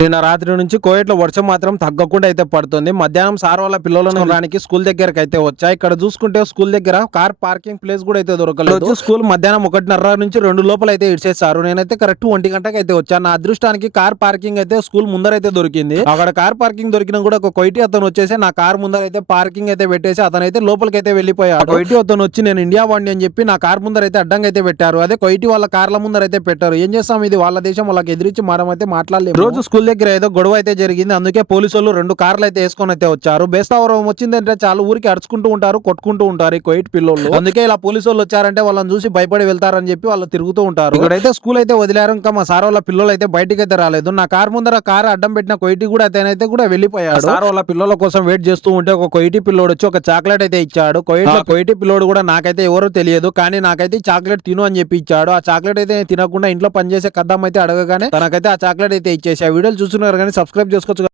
నిన్న రాత్రి నుంచి కోయట్లో వర్షం మాత్రం తగ్గకుండా అయితే పడుతుంది. మధ్యాహ్నం సార్ వాళ్ళ పిల్లలను రానికి స్కూల్ దగ్గరకు అయితే వచ్చా. ఇక్కడ చూసుకుంటే స్కూల్ దగ్గర కార్ పార్కింగ్ ప్లేస్ కూడా అయితే దొరకలేదు. స్కూల్ మధ్యాహ్నం 1:30 నుంచి 2 లోపల అయితే ఇచ్చేసారు. నేనైతే కరెక్ట్ 1 గంటకి అయితే వచ్చాను. నా అదృష్టానికి కార్ పార్కింగ్ అయితే స్కూల్ ముందర అయితే దొరికింది. అక్కడ కార్ పార్కింగ్ దొరికినా కూడా ఒక కొయిటి అతను వచ్చేసి నా కార్ ముందర అయితే పార్కింగ్ అయితే పెట్టేసి అతనైతే లోపలికి అయితే వెళ్ళిపోయాడు. కొయిటి అతను వచ్చి నేను ఇండియా వాడిని అని చెప్పి నా కార్ ముందర అయితే అడ్డంగా అయితే పెట్టారు. అదే కొయిటి వాళ్ళ కార్ల ముందర అయితే పెట్టారు. ఏం చేస్తాం, ఇది వాళ్ళ దేశం, వాళ్ళకి ఎదిరించి మనం అయితే మాట్లాడలేదు. రోజు స్కూల్ దగ్గర ఏదో గొడవ అయితే జరిగింది. అందుకే పోలీసు వాళ్ళు 2 కార్లు అయితే వేసుకొని అయితే వచ్చారు. బేస్తావరం వచ్చిందంటే చాలా ఊరికి అడుచుకుంటూ ఉంటారు, కొట్టుకుంటూ ఉంటారు ఈ కోయిట్ పిల్లలు. అందుకే ఇలా పోలీసు వాళ్ళు వచ్చారంటే వాళ్ళని చూసి భయపడి వెళ్తారని చెప్పి వాళ్ళు తిరుగుతూ ఉంటారు. ఇక్కడైతే స్కూల్ అయితే వదిలేరు. ఇంకా మా సార్ వాళ్ళ పిల్లలు అయితే బయటికి అయితే రాలేదు. నా కార్ ముందర కార్ అడ్డం పెట్టిన కోయిటి కూడా అతనైతే కూడా వెళ్ళిపోయాడు. సార్ వాళ్ళ పిల్లల కోసం వెయిట్ చేస్తూ ఉంటే ఒక కోయిటి పిల్లోడు వచ్చి ఒక చాక్లెట్ అయితే ఇచ్చాడు. కోయిటి పిల్లోడు కూడా నాకైతే ఎవరో తెలియదు, కానీ నాకైతే చాక్లెట్ తిను అని చెప్పి ఇచ్చాడు. ఆ చాక్లెట్ అయితే తినకుండా ఇంట్లో పనిచేసే కద్దం అయితే అడగగానే తనకైతే ఆ చాక్లెట్ అయితే ఇచ్చేసి. ఆ వీడియోలు చూస్తున్నారు కానీ సబ్స్క్రైబ్ చేసుకోవచ్చు.